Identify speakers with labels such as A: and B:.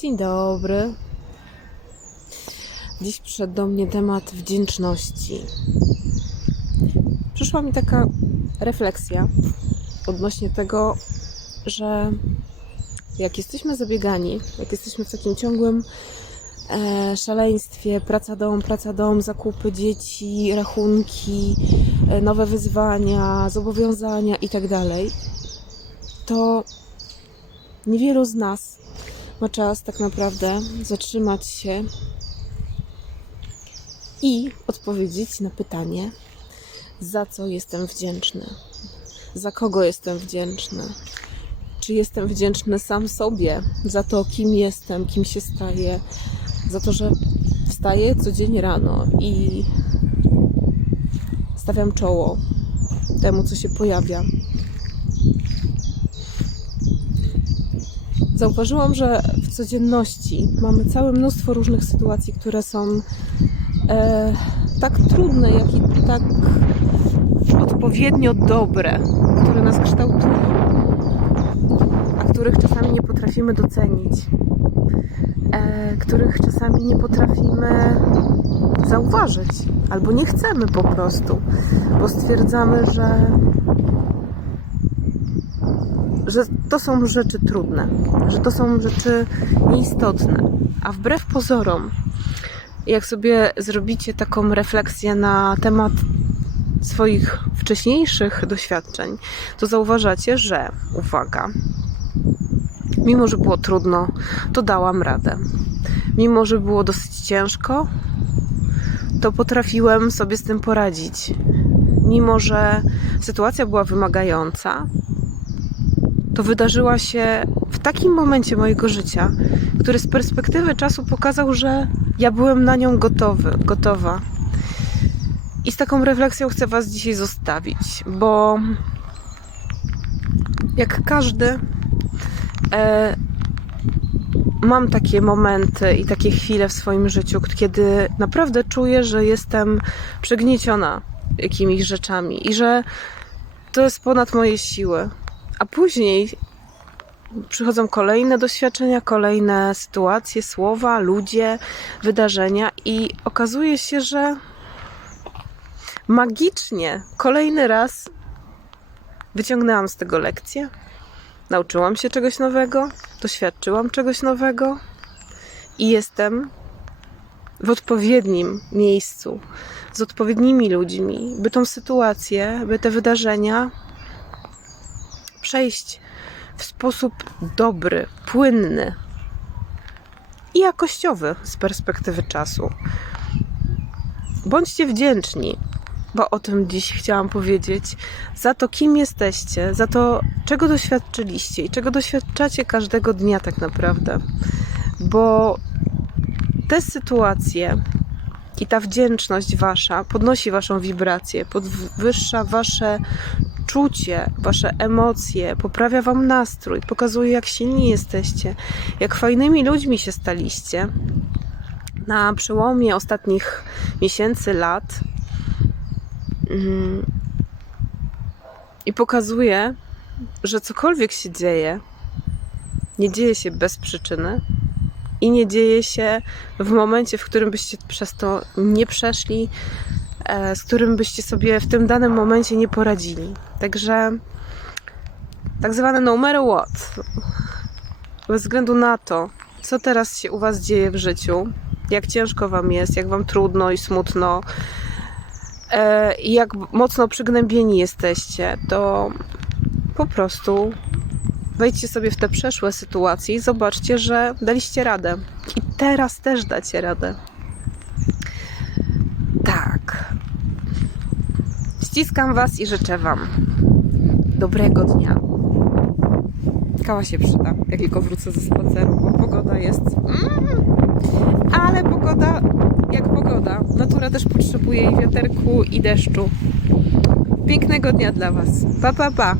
A: Dzień dobry. Dziś przyszedł do mnie temat wdzięczności. Przyszła mi taka refleksja odnośnie tego, że jak jesteśmy zabiegani, jak jesteśmy w takim ciągłym e, szaleństwie, praca dom, praca dom, zakupy dzieci, rachunki, e, nowe wyzwania, zobowiązania itd., to niewielu z nas ma czas tak naprawdę zatrzymać się i odpowiedzieć na pytanie, za co jestem wdzięczny, za kogo jestem wdzięczny, czy jestem wdzięczny sam sobie za to, kim jestem, kim się staję, za to, że wstaję codziennie rano i stawiam czoło temu, co się pojawia. Zauważyłam, że w codzienności mamy całe mnóstwo różnych sytuacji, które są e, tak trudne, jak i tak odpowiednio dobre, które nas kształtują, a których czasami nie potrafimy docenić, e, których czasami nie potrafimy zauważyć, albo nie chcemy po prostu, bo stwierdzamy, że że to są rzeczy trudne, że to są rzeczy nieistotne. A wbrew pozorom, jak sobie zrobicie taką refleksję na temat swoich wcześniejszych doświadczeń, to zauważacie, że uwaga, mimo że było trudno, to dałam radę. Mimo że było dosyć ciężko, to potrafiłem sobie z tym poradzić. Mimo że sytuacja była wymagająca, to wydarzyła się w takim momencie mojego życia, który z perspektywy czasu pokazał, że ja byłem na nią gotowy, gotowa. I z taką refleksją chcę Was dzisiaj zostawić, bo jak każdy, e, mam takie momenty i takie chwile w swoim życiu, kiedy naprawdę czuję, że jestem przegnieciona jakimiś rzeczami i że to jest ponad moje siły. A później przychodzą kolejne doświadczenia, kolejne sytuacje, słowa, ludzie, wydarzenia, i okazuje się, że magicznie kolejny raz wyciągnęłam z tego lekcję, nauczyłam się czegoś nowego, doświadczyłam czegoś nowego i jestem w odpowiednim miejscu, z odpowiednimi ludźmi, by tą sytuację, by te wydarzenia przejść w sposób dobry, płynny i jakościowy z perspektywy czasu. Bądźcie wdzięczni, bo o tym dziś chciałam powiedzieć, za to, kim jesteście, za to, czego doświadczyliście i czego doświadczacie każdego dnia, tak naprawdę. Bo te sytuacje i ta wdzięczność wasza podnosi waszą wibrację, podwyższa wasze czucie, wasze emocje, poprawia wam nastrój, pokazuje jak silni jesteście, jak fajnymi ludźmi się staliście na przełomie ostatnich miesięcy, lat. Mm. I pokazuje, że cokolwiek się dzieje, nie dzieje się bez przyczyny i nie dzieje się w momencie, w którym byście przez to nie przeszli, z którym byście sobie w tym danym momencie nie poradzili. Także tak zwane no matter what, bez względu na to, co teraz się u Was dzieje w życiu, jak ciężko Wam jest, jak Wam trudno i smutno, e, i jak mocno przygnębieni jesteście, to po prostu wejdźcie sobie w te przeszłe sytuacje i zobaczcie, że daliście radę. I teraz też dacie radę. Tak. Ściskam Was i życzę Wam dobrego dnia. Kawa się przyda, jak tylko wrócę ze spaceru, bo pogoda jest. Mm, ale pogoda, jak pogoda. Natura też potrzebuje i wiaterku, i deszczu. Pięknego dnia dla Was. Pa, pa, pa.